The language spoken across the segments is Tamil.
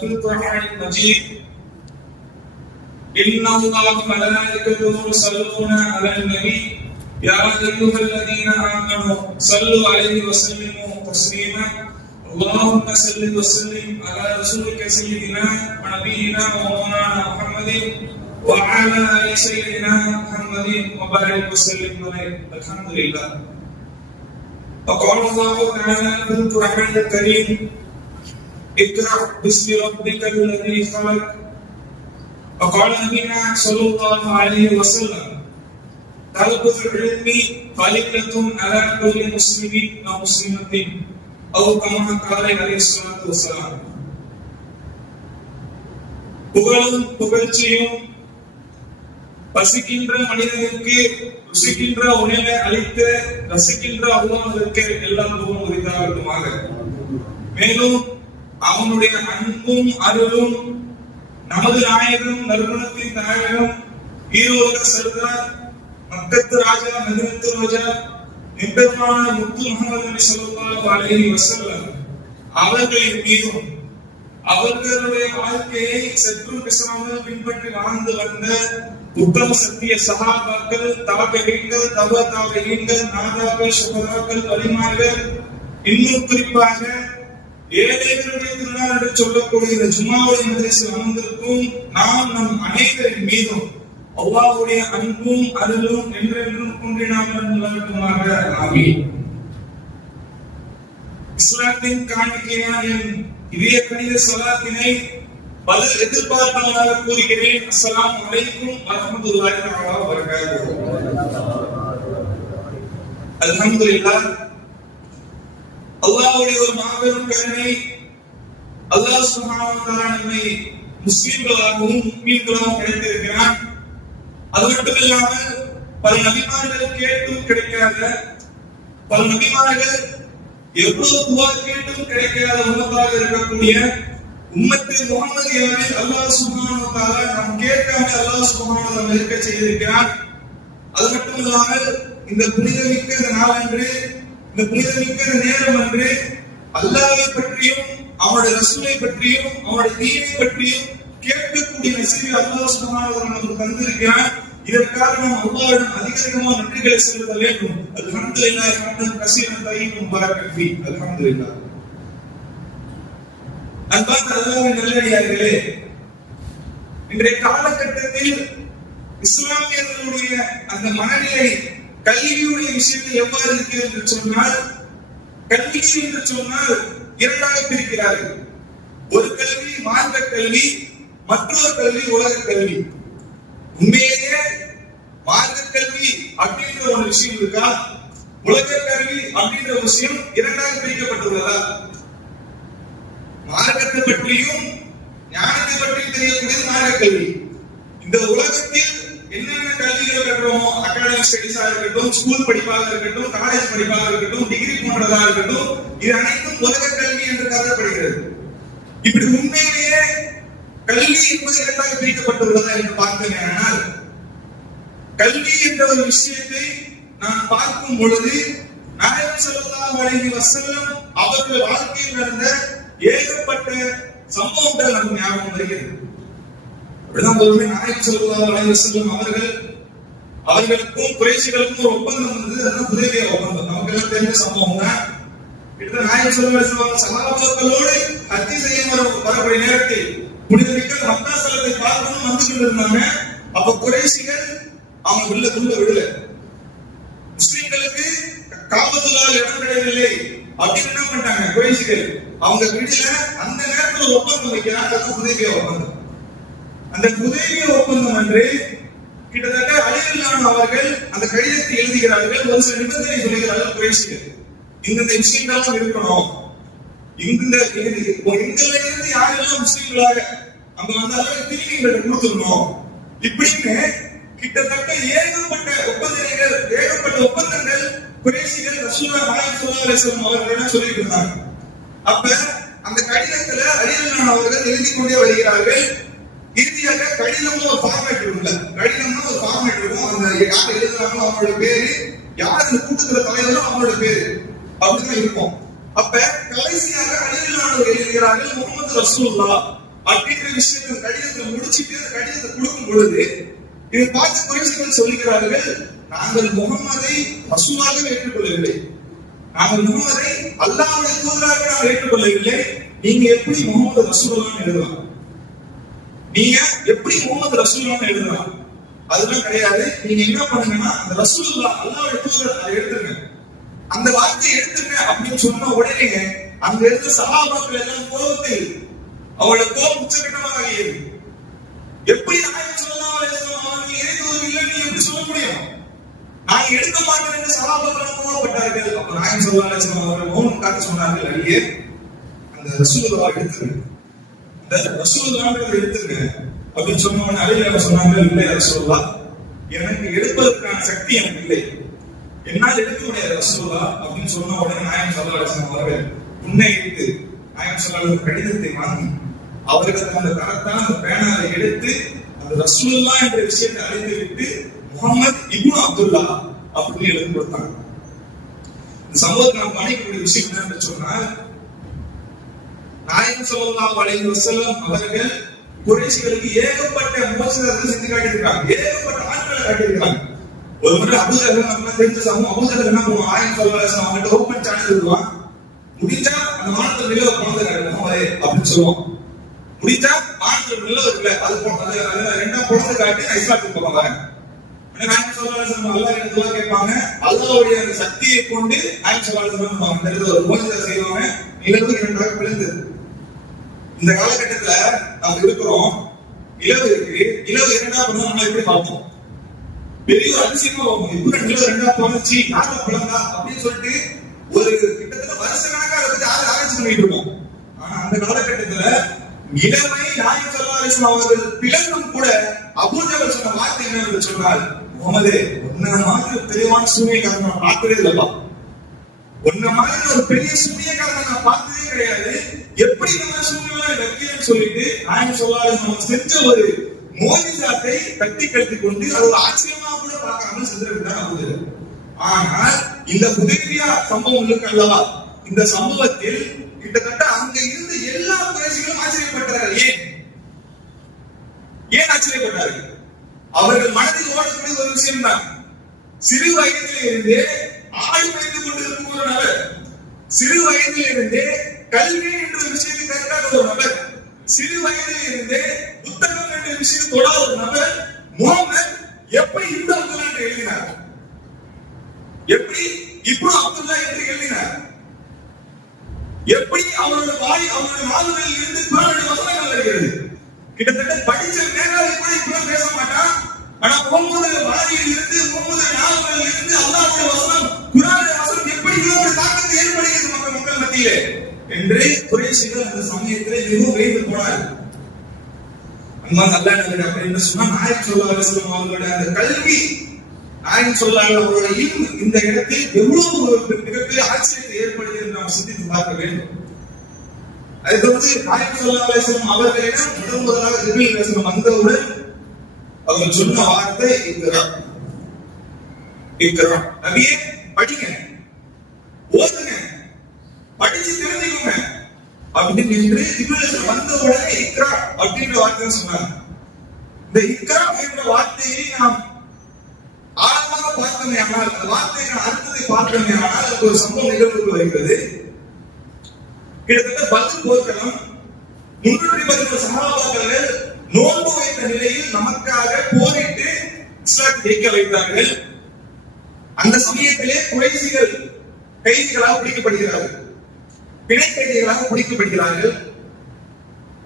في القرآن المجيد إن الله وملائكته يصلون على النبي يا أيها الذين آمنوا صلوا عليه وسلموا تسليما اللهم صل وسلم على رسولك سيدنا ونبينا ومولانا محمد وعلى آل سيدنا محمد وبارك وسلم عليه الحمد لله. وقال الله تعالى في القرآن الكريم اقرأ باسم ربك الذي خلق. وقال نبينا صلى الله عليه وسلم طلب العلم فريضة على كل مسلم ومسلمة أو كما قال عليه الصلاة والسلام. புகழும் புகழ்ச்சியும் பசிக்கின்ற மனிதனுக்கு ருசிக்கின்ற உணவை அளித்து ரசிக்கின்ற அல்லாஹ்விற்கு எல்லாம் புகழும் உரித்தாகட்டுமாக. மேலும் அவனுடைய அன்பும் அருளும் நமது நாயகம் நறுமணத்தின் நாயகம் ஈரோக சர்தார் மக்கத்து ராஜா மதினத்து ராஜா நிபெருமான முத்து முஹம்மது நபி ஸல்லல்லாஹு அலைஹி வஸல்லம் அவர்களின் மீதும் அவர்களுடைய வாழ்க்கையை சற்று பிசாமல் பின்பற்றி வாழ்ந்து வந்த உத்தம சத்திய சஹாபாக்கள் தாபிஈன்கள் தபா தாபிஈன்கள் நாதாக்கள் சுஹதாக்கள் வலிமார்கள் இன்னும் குறிப்பாக ஏழைகளுடைய திருநாள் என்று சொல்லக்கூடிய இந்த ஜும்மாவுடைய மஜ்லிஸில் அமர்ந்திருக்கும் நாம் நம் அனைவரின் மீதும் அல்லாஹ்வுடைய அன்பும் அருளும் என்றென்றும் குன்றினாமல் நிலவட்டுமாக. ஆமீன். இஸ்லாத்தின் காணிக்கையான இதய கணித ஸலாத்தினை பதில் எதிர்பார்ப்பதாக கூறுகிறேன். அஸ்ஸலாமு அலைக்கும் வரஹ்மத்துல்லாஹி தஆலா வபரகாத்துஹு. அல்ஹம்துலில்லாஹ். அல்லாஹ்வுடைய ஒரு மாபெரும் கருணை. அல்லாஹ் சுப்ஹானஹு வ தஆலா நம்மை முஸ்லிம்களாகவும் முஃமின்களாகவும் படைத்திருக்கிறான். அது மட்டுமில்லாமல் பல நபிமார்கள் கேட்டும் கிடைக்காத, பல நபிமார்கள் எவ்வளவு துவா கேட்டும் கிடைக்காத உம்மத்தாக இருக்கக்கூடிய உம்மத்து முஹம்மதியாவில் அல்லாஹ் சுப்ஹானஹு வ தஆலா நாம் கேட்காம அல்லாஹ் சுப்ஹானஹு வ தஆலா இருக்க செய்திருக்கிறான். அது மட்டுமில்லாமல் இந்த புனிதமிக்க இந்த நாளன்று, இந்த புனிதமிக்க இந்த நேரம் அன்று அல்லாஹ்வை பற்றியும் அவனுடைய ரசூலை பற்றியும் அவனுடைய தீனை பற்றியும் கேட்கக்கூடிய நசீபை அல்லாஹ் சுப்ஹானஹு வ தஆலா நமக்கு தந்திருக்கிறான். இதற்காக நாம் அல்லாஹ்விடம் அதிகமாக நன்றிகளை செலுத்த வேண்டும். அல்ஹம்துலில்லாஹ் ஹம்தன் கஸீரன் தய்யிபன் முபாரக்கன் ஃபீ. அல்ஹம்துலில்லாஹ். அன்பார்ந்த அல்லாஹ்வின் நல்லடியார்களே, இன்றைய காலகட்டத்தில் இஸ்லாமியர்களுடைய அந்த மனநிலை கல்வியுடைய விஷயத்தில் எவ்வாறு இருக்கிறது என்று சொன்னால், கல்வி என்று சொன்னால் இரண்டாக பிரிக்கிறார்கள். ஒரு கல்வி மார்க்க கல்வி, மற்றொரு கல்வி உலக கல்வி. உண்மையிலேயே மார்க்க கல்வி அப்படின்ற ஒரு விஷயம் இருக்கா, உலக கல்வி அப்படின்ற ஒரு விஷயம் இரண்டாக பிரிக்கப்பட்டுள்ளதா? மார்க்கத்தை பற்றியும் ஞானத்தை பற்றியும் தெரியக்கூடியது மார்க்க கல்வி. இந்த உலகத்தில் என்னென்ன கல்விகள் கற்றோமோ, அகாடமிக் ஸ்டடிஸா இருக்கட்டும், ஸ்கூல் படிப்பாக இருக்கட்டும், காலேஜ் படிப்பாக இருக்கட்டும், டிகிரி போன்றதாக இருக்கட்டும், இது அனைத்தும் உலக கல்வி என்று கருதப்படுகிறது. இப்படி உண்மையிலேயே கல்வி என்பது இரண்டாக பிரிக்கப்பட்டுள்ளதா என்று பார்த்தீங்கன்னா, கல்வி என்ற ஒரு விஷயத்தை நான் பார்க்கும் பொழுது நாயகம் ஸல்லல்லாஹு அலைஹி வஸல்லம் அவர்கள் வாழ்க்கையில் நடந்த ஏகப்பட்ட சம்பவங்கள் நமக்கு ஞாபகம் வருகிறது. அப்படிதான் ஒருவே நாயகம் ஸல்லல்லாஹு அலைஹி வஸல்லம் அவர்களுக்கும் குறைஷிகளுக்கும் ஒரு ஒப்பந்தம் வந்தது. அதுதான் ஹுதைபியா ஒப்பந்தம். நமக்கு எல்லாம் தெரிஞ்ச சம்பவம் தான். இதுதான் நாயகம் ஸல்லல்லாஹு அலைஹி வஸல்லம் சஹாபாக்களோடு ஹஜ் செய்ய வரக்கூடிய நேரத்தில் புனிதமிக்க மக்கா ஸ்தலத்தை பார்க்கணும் வந்து கொண்டிருந்தாங்க. அப்ப குறைஷிகள் அவங்க உள்ள விடல. முஸ்லிம்களுக்கு காபத்துல்லாஹ் இடம் கிடைக்கவில்லை அப்படின்னு என்ன பண்ணிட்டாங்க குறைஷிகள், அவங்க விடல. அந்த நேரத்தில் ஒரு ஒப்பந்தம் வைக்கிறாங்க. அது ஹுதைபியா ஒப்பந்தம். அந்த ஹுதைபியா ஒப்பந்தம் என்று கிட்டத்தட்ட அலிரலியல்லாஹு அவர்கள் அந்த கடிதத்தை எழுதுகிறார்கள். ஒரு சில நிபந்தனை சொல்லுகிறார்கள் குறைஷிகள். இந்த விஷயங்கள்லாம் இருக்கணும். எங்கள்ல இருந்து யாரெல்லாம் முஸ்லிம்களாக அங்க வந்தாலும் திருப்பி எங்களுக்கு கொடுத்துடணும். இப்படின்னு கிட்டத்தட்ட ஏகப்பட்ட ஒப்பந்தங்கள் குறைஷிகள் ரசூலுல்லாஹி ஸல்லல்லாஹு அலைஹி வஸல்லம் அவர்களிடம் சொல்லிட்டு இருந்தாங்க. அப்ப அந்த கடிதத்துல அலிரலியல்லாஹு அவர்கள் எழுதி கொண்டே வருகிறார்கள். இறுதியாக கடிதம்னு ஒரு ஃபார்மேட் இருக்குல்ல, கடிதம்னு ஒரு ஃபார்மேட் இருக்கும். அந்த யார் எழுதுறாங்களோ அவங்களோட பேரு, யார் இந்த கூட்டத்துல தலைவரோ அவங்களோட பேரு அப்படிதான் இருக்கும். அப்ப கடைசியாக அலிரலியல்லாஹு எழுதுகிறார்கள் முஹம்மது ரசூலுல்லாஹ் அப்படின்ற விஷயத்தை கடிதத்தை முடிச்சுட்டு கடிதத்தை கொடுக்கும் பொழுது இதை பார்த்து குறைசிகள் சொல்லுகிறார்கள், நாங்கள் முகமதை ரசூலாக ஏற்றுக்கொள்ளவில்லை, நாங்கள் முகமதை அல்லாஹ்வுடைய தூதராக நாம் ஏற்றுக்கொள்ளவில்லை, நீங்க எப்படி முகமது ரசூலுல்லாஹ்னு எழுதலாம், நீங்க எப்படி முகமது ரசூலுல்லாஹ்னு எழுதலாம், அதெல்லாம் கிடையாது. நீங்க என்ன பண்ணுங்கன்னா அந்த ரசூலுல்லாஹ் அல்லாஹ்வுடைய தூதர் அதை எடுத்துங்க, அந்த வார்த்தையை எடுத்துங்க அப்படின்னு சொன்ன உடனே அங்க இருந்த சஹாபாக்கள் எல்லாம் கோபத்தில் அவளோட கோபம் உச்சகட்டமாக ஆகியது. எப்படி நாயகம் ஸல்லல்லாஹு அலைஹி வஸல்லம் அவர்கள் இறைத்தூதர் இல்லைன்னு எப்படி சொல்ல முடியும்? நான் எடுக்க மாட்டேன் என்று சஹாபாக்கள் கோபப்பட்டார்கள். அப்ப நாயகம் ஸல்லல்லாஹு அலைஹி வஸல்லம் அவர்கள் மௌனம் காக்க சொன்னார்கள், அடியே அந்த ரசூலுல்லாஹ் எடுத்துங்க, அந்த ரசூலுல்லாஹ் எடுத்துங்க அப்படின்னு சொன்ன உடனே அலிஹ் சொன்னாங்க, இல்லை ரசூலுல்லாஹ், எனக்கு எடுப்பதற்கான சக்தி எனக்கு இல்லை, என்னால் எடுக்க முடியாது ரசூலுல்லாஹ் அப்படின்னு சொன்ன உடனே நாயகம் ஸல்லல்லாஹு அலைஹி வஸல்லம் அவர்கள் புன்னையிட்டு நாயகம் ஸல்லல்லாஹு அலைஹி வஸல்லம் கடிதத்தை வாங்கி அவர்களுக்கு அந்த கரத்தான அந்த பேனாவை எடுத்து அந்த ரசூலுல்லாஹ் என்ற விஷயத்தை அழைத்து விட்டு முஹம்மது இப்னு அப்துல்லா அப்படின்னு எழுதி கொடுத்தாங்க. இந்த சம்பவத்தை நாம் கவனிக்கக்கூடிய விஷயம் என்னன்னு சொன்னால், நாயகம் ஸல்லல்லாஹு அலைஹி வஸல்லம் அவர்கள் குறைஷிகளுக்கு ஏகப்பட்ட மோசடிகள் செஞ்சு காட்டியிருக்காங்க, ஏகப்பட்ட ஆட்களை காட்டியிருக்காங்க. ஒரு முறை அபூஜஹல் நம்ம தெரிஞ்ச சமூகம், அபூஜஹல் என்ன பண்ணுவான், நாயகம் ஸல்லல்லாஹு அலைஹி வஸல்லம் அவங்கள்ட்ட ஓபன் சேனல் இருக்குவான், முடிஞ்சா அந்த வானத்துல நிலவ குழந்தை காட்டுவோம் அப்படின்னு சொல்லுவோம், முடிஞ்சா வானத்துல நிலவ இருக்குல்ல அது ரெண்டா குழந்தை காட்டி இஸ்லாத்துக்கு போவாங்க. நாயகம் ஸல்லல்லாஹு அலைஹி வஸல்லம் அல்லாஹ் கிட்ட துஆ கேட்பாங்க, அல்லாஹ்வுடைய அந்த சக்தியை கொண்டு நாயகம் ஸல்லல்லாஹு அலைஹி வஸல்லம் அந்த இடத்துல ஒரு மோஜிசா செய்வாங்க, நிலவு இரண்டாக பிளந்தது. இந்த காலகட்டத்துல நாம் இருக்கிறோம், நிலவு இருக்கு, நிலவு இரண்டா பிளந்தா நம்ம எப்படி பார்ப்போம், பெரிய அதிசயமா பார்ப்போம், இப்ப நிலவு ரெண்டா பிளந்துச்சு யாரா பிளந்தா அப்படின்னு சொல்லிட்டு ஒரு கிட்டத்தட்ட வருஷ கணக்கா அதை பத்தி ஆராய்ச்சி பண்ணிட்டு இருக்கோம். ஆனா அந்த காலகட்டத்துல நிலவை நாயகம் ஸல்லல்லாஹு அலைஹி வஸல்லம் அவர்கள் பிளந்தும் கூட அபூஜஹல் சொன்ன வார்த்தை என்னவென்று சொன்னால், முகமதே உன்ன மாதிரி ஒரு பெரியவான சூனியக்காரன் நான் பார்த்ததே இல்லப்பா, உன்ன மாதிரி ஒரு பெரிய சூனியக்காரன் நான் பார்த்ததே கிடையாது, எப்படி நம்ம சூனியெல்லாம் வைக்கிறேன்னு சொல்லிட்டு நாயகம் ஸல்லல்லாஹு அலைஹி வஸல்லம் செஞ்ச ஒரு மோஜிசாத்தை தட்டி கழித்து கொண்டு அது ஒரு ஆச்சரியமா கூட பார்க்காம செஞ்சிருக்கிறார் அபூஜஹல். ஆனால் இந்த ஹுதைபியா சம்பவம் இருக்கு அல்லவா, இந்த சம்பவத்தில் கிட்டத்தட்ட அங்க இருந்த எல்லா குறைஷிகளும் ஆச்சரியப்பட்டார்கள். ஏன் ஆச்சரியப்பட்டார்கள்? அவர்கள் மனதில் ஓடக்கூடிய ஒரு விஷயம் தான், சிறு வயதிலே இருந்தே ஆடு வைத்துக் கொண்டிருக்கும் ஒரு நபர், சிறு வயதிலே இருந்தே கல்வி என்ற விஷயத்தை கற்காத ஒரு நபர், சிறு வயதிலே இருந்தே புத்தகம் என்ற விஷயத்தை தொடாத ஒரு நபர் முஹம்மது எப்படி இந்த அப்துல்லா என்று எழுதினார், எப்படி இப்னு அப்துல்லா என்று எழுதினார், எப்படி அவருடைய நாவுகளில் இருந்து குர்ஆனுடைய வசனங்கள் வருகிறது. கிட்டத்தட்ட படிச்ச மேலாளி கூட இப்படி பேச மாட்டான், ஆனா முகமது வாரியில் இருந்து முகமது நாவுகளில் இருந்து அல்லாஹ்வுடைய வசனம் குர்ஆனுடைய வசனம் எப்படி இவ்வளவு தாக்கத்தை ஏற்படுகிறது மக்கள் மத்தியிலே என்று குறைஷிகள் அந்த சமயத்திலே மிகவும் வேந்து போனார்கள். அன்பான அல்லாஹ் நபி அப்படின்னு சொன்னா நாயகம் ஸல்லல்லாஹு அலைஹி வஸல்லம் அவர்களோட அந்த கல்வி, நாயகம் ஸல்லல்லாஹு அலைஹி வஸல்லம் அவருடைய இல்மு இந்த இடத்தில் எவ்வளவு மிகப்பெரிய ஆச்சரியத்தை ஏற்படுகிறது என்று நாம் சிந்தித்து பார்க்க வேண்டும். அதுக்கு நாயகம் ஸல்லல்லாஹு அலைஹி வஸல்லம் அவர்களிடம் முதலாக ஜிப்ரீல் அலைஹிஸ்ஸலாம் வந்தவுடன் அவர்கள் சொன்ன வார்த்தை இக்ரா, இக்ரா, நபியே படிங்க, ஓதுங்க, படிச்சு தெரிஞ்சுக்கோங்க அப்படின்னு ஜிப்ரீல் அலைஹிஸ்ஸலாம் வந்த உடனே இக்ரா அப்படின்ற வார்த்தை சொன்னாங்க. இந்த இக்ரா என்ற வார்த்தையை நாம் ஆழமாக பார்த்தோமே ஆனால், அந்த வார்த்தையின் அர்த்தத்தை பார்த்தோமே ஆனால் அதுக்கு ஒரு சம்பவம் நிகழ்வுக்கு வருகிறது. கிட்டத்தட்ட 10 போர்க்களம் 310 சஹாபாக்கள் நோன்பு வைத்த நிலையில் நமக்காக போரிட்டு இஸ்லாத்தை ஜெயிக்க வைத்தார்கள். அந்த சமயத்திலே குறைஷிகள் கைதிகளாக பிடிக்கப்படுகிறார்கள், பிணை கைதிகளாக பிடிக்கப்படுகிறார்கள்.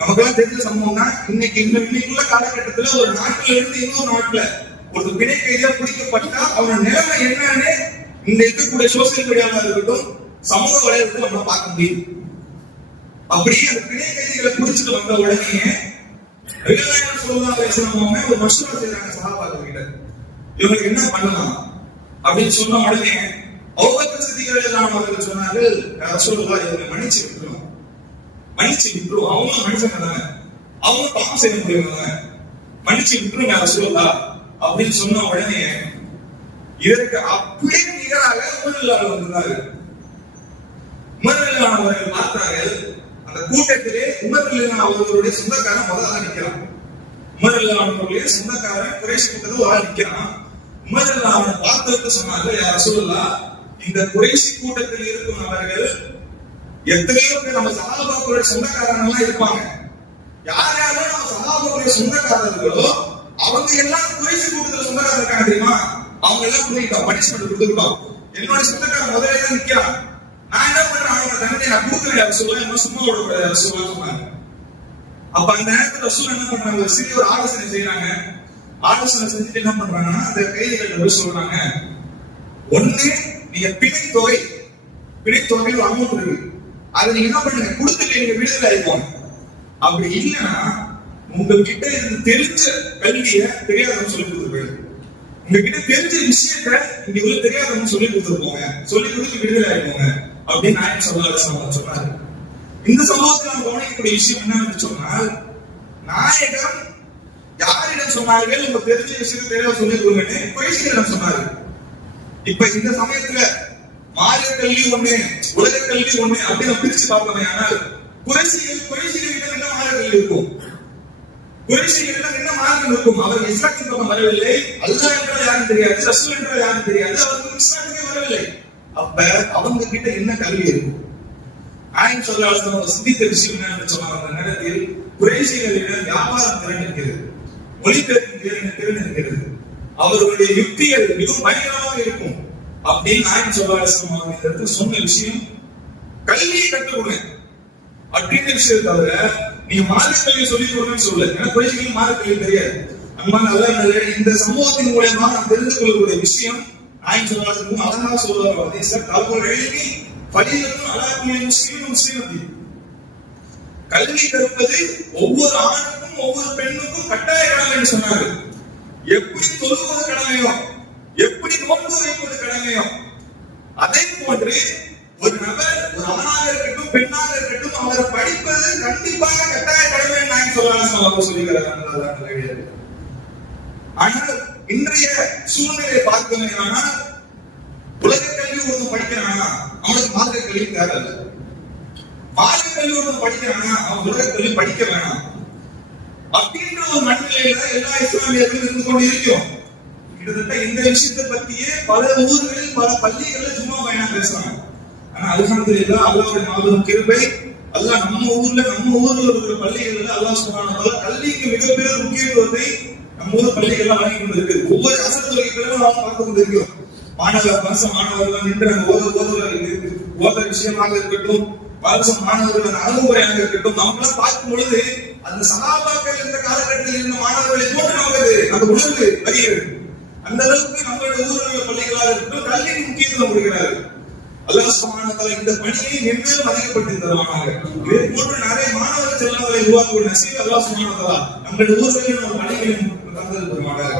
நமக்கெல்லாம் தெரிஞ்ச சம்பவம் தான். இன்னைக்குள்ள காலகட்டத்தில் ஒரு நாட்டில இருந்து இன்னொரு நாட்டுல ஒரு பிணை கைதியா பிடிக்கப்பட்டா அவனோட நிலைமை என்னன்னு இந்த இருக்கக்கூடிய சோசியல் மீடியாவா இருக்கட்டும், சமூக வலைதளத்தில் நம்ம பார்க்க முடியும். அப்படியே அந்த பிணை கைதிகளை பிடிச்சிட்டு வந்த உடனே நாயகம் ஸல்லல்லாஹு அலைஹி வஸல்லம் ஒரு மஷ்வரா செய்றாங்க சஹாபாக்கள் கிட்ட, இவங்களுக்கு என்ன பண்ணலாம் அப்படின்னு சொன்ன உடனே அபூபக்கர் சித்திக் ரலியல்லாஹு அன்ஹு சொன்னார்கள், ரசூலுல்லாஹ் இவங்களை மன்னிச்சு விட்டுருவோம், மன்னிச்சு விட்டுருவோம், அவங்க மனுஷங்க தானே, அவங்க பாவம் செய்ய முடியுங்க, மன்னிச்சு விட்டுருங்க ரசூலுல்லாஹ் அப்படின்னு சொன்ன உடனே இதற்கு அப்படியே நிகராக உமர் ரலியல்லாஹு அன்ஹு வந்தார்கள். உமர் ரலியல்லாஹு அன்ஹு பார்த்தார்கள், அந்த கூட்டத்திலே உமர் ரலியல்லாஹு அவர்களுடைய சொந்தக்காரன் முதல்ல நிக்கிறான். உமர் ரலியல்லாஹு அவர்களுடைய சொந்தக்காரன் குறைஷி கூட்டத்துல ஒரு ஆள் நிக்கிறான். உமர் ரலியல்லாஹு அவனை பார்த்துட்டு சொன்னாங்க, யா ரசூலுல்லாஹ், இந்த குறைஷி கூட்டத்தில் இருக்கும் அவர்கள் எத்தனையோ பேர் நம்ம சஹாபாக்களுடைய சொந்தக்காரங்க எல்லாம் இருப்பாங்க. யார் யாரெல்லாம் நம்ம சஹாபாக்களுடைய சொந்தக்காரர்களோ அவங்க எல்லாம் குறைஷி கூட்டத்துல சொந்தக்காரர் இருக்காங்க தெரியுமா, அவங்க எல்லாம் போயிட்டோம், பனிஷ்மெண்ட் கொடுத்துருக்கோம். என்னோட சொந்தக்காரன் முதலே தான் நிக்கிறான். நான் என்ன பண்றேன், அவங்க தண்டனை நான் கொடுக்குறேன் சொல்லுவேன், சும்மா விடக்கூடாது சொன்னாங்க. அப்ப அந்த நேரத்துல ரசூல் என்ன பண்றாங்க, ஒரு சிறிய ஒரு ஆலோசனை செய்யறாங்க. ஆலோசனை செஞ்சுட்டு என்ன பண்றாங்கன்னா, அந்த கைதிகள் சொல்றாங்க, ஒண்ணு நீங்க பிணைத்தொகை ஒரு அமௌண்ட் இருக்கு, அதை நீங்க என்ன பண்ணுங்க, கொடுத்துட்டு நீங்க விடுதலை ஆயிப்போம். அப்படி இல்லைன்னா உங்ககிட்ட இருந்து தெரிஞ்ச கல்வியை தெரியாதவங்க சொல்லி கொடுத்துருப்பாங்க, உங்ககிட்ட தெரிஞ்ச விஷயத்த இங்க உள்ள தெரியாதவங்க சொல்லி கொடுத்துருப்போங்க, சொல்லி கொடுத்து விடுதலை ஆயிப்போங்க அப்படின்னு நாயகம் ஸல்லல்லாஹு அலைஹி வஸல்லம் சொன்னாரு. இந்த சம்பவத்தில் நாம் கவனிக்கக்கூடிய விஷயம் என்னன்னு சொன்னால், நாயகம் யாரிடம் சொன்னார்கள், உங்க தெரிஞ்ச விஷயத்தை தெளிவா சொல்லிக் கொடுங்கன்னு குறைஷிகளிடம் சொன்னாரு. இப்ப இந்த சமயத்துல மார்க்க கல்வி ஒண்ணு, உலக கல்வி ஒண்ணு அப்படின்னு பிரிச்சு பார்த்தோமே, ஆனால் குறைஷிகளிடம் என்ன மார்க்க கல்வி இருக்கும், குறைஷிகளிடம் என்ன மார்க்கம் இருக்கும், அவர்கள் இஸ்லாத்தின் பக்கம் வரவில்லை, அல்லாஹ் என்றால் யாரும் தெரியாது, ரசூல் என்றால் யாரும் தெரியாது, அவர்கள் இஸ்லாத்துக்கே வரவில்லை. அப்ப அவங்க கிட்ட என்ன கல்வி இருக்கும்? நாயகம் ஸல்லல்லாஹு அலைஹி வஸல்லம் சிந்தித்த விஷயம் என்னன்னு சொன்னாங்க, அந்த நேரத்தில் குறைஷிகளிடம் வியாபாரம் திறன் இருக்கிறது, மொழிபெயர்க்கும் திறன் இருக்கிறது, அவர்களுடைய யுக்திகள் மிகவும் பயங்கரமாக இருக்கும் அப்படின்னு நாயகம் ஸல்லல்லாஹு அலைஹி வஸல்லம் இந்த இடத்துல சொன்ன விஷயம் கல்வியை கற்றுக்கொடுங்க அப்படின்ற விஷயம் தவிர நீங்க மார்க்க கல்வி சொல்லிக் கொடுங்கன்னு சொல்லல. ஏன்னா குறைஷிகளுக்கு மார்க்க கல்வி தெரியாது. அம்மா நல்லா இந்த சம்பவத்தின் மூலமா நாம் தெரிந்து கொள்ளக்கூடிய விஷயம் நாயகம் ஸல்லல்லாஹு அலைஹி வஸல்லம் அழகா சொல்லுவாங்க, தலபுல் இல்மி ஃபரீதத்துன் அலா குல்லி முஸ்லிமின் முஸ்லிமத்தின். கல்வி கற்பது ஒவ்வொரு ஆணுக்கும் ஒவ்வொரு பெண்ணுக்கும் கட்டாய கடமைன்னு சொன்னாங்க. எப்படி தொழுவது கடமையோ, எப்படி நோன்பு வைப்பது கடமையோ, அதே போன்று ஒரு நபர் ஒரு ஆணாக இருக்கட்டும் பெண்ணாக இருக்கட்டும் அவரை படிப்பது கண்டிப்பாக கட்டாய கடமை நாயகம் ஸல்லல்லாஹு அலைஹி வஸல்லம் சொல்லிக்கிறாங்க. ஆனால் இன்றைய சூழ்நிலையை பார்த்தோம்னா உலக கல்வி ஒருவன் படிக்கிறானா அவனுக்கு மார்க்க கல்வி தேவையில்லை, மார்க்க கல்வி ஒருவன் படிக்கிறானா அவன் உலக கல்வி படிக்க வேணாம் அப்படின்ற ஒரு மனநிலையில எல்லா இஸ்லாமியர்களும் இருந்து கொண்டு இருக்கிறோம். கிட்டத்தட்ட இந்த விஷயத்தை பத்தியே பல ஊர்களில் பல பள்ளிகளில் சும்மா பயணம் பேசுறாங்க. ஆனா அல்ஹம்துலில்லாஹ் அல்லாஹ்வுடைய மாபெரும் கிருபை, அல்லாஹ் நம்ம ஊர்ல இருக்கிற பள்ளிகள்ல அல்லாஹ் சுப்ஹானஹு வ தஆலா கல்விக்கு மிகப்பெரிய முக்கியத்துவத்தை நம்ம ஊர் பள்ளிகள்ல வாங்கி கொண்டு இருக்கு. ஒவ்வொரு அசத்துறைகளும் நாம் பார்த்து கொண்டு இருக்கிறோம். மாணவர்கள் நின்று ஓத விஷயமாக இருக்கட்டும், வருஷம் மாணவர்கள் அணுகுமுறையாக இருக்கட்டும், நம்மளாம் பார்க்கும் பொழுது அந்த சகாபாக்கள் இந்த காலகட்டத்தில் இருந்த மாணவர்களை போட்டு நமக்கு அந்த உணர்வு வருகிறது. அந்த அளவுக்கு நம்மளுடைய ஊரில் பள்ளிகளாக இருக்கட்டும் கல்விக்கு முக்கியத்துவம் கொடுக்கிறார்கள். அல்லாஹ் சுப்ஹானஹு வ தஆலா இந்த பணியை மென்மேலும் அதிகப்படுத்தி தருவாங்க. இதே போன்று நிறைய மாணவர் செல்வங்களை உருவாக்க ஒரு நசீபை அல்லாஹ் சுப்ஹானஹு வ தஆலா நம்மளுடைய ஊர்களில் நம்ம பள்ளிகளில் தந்தது பெருமானார்.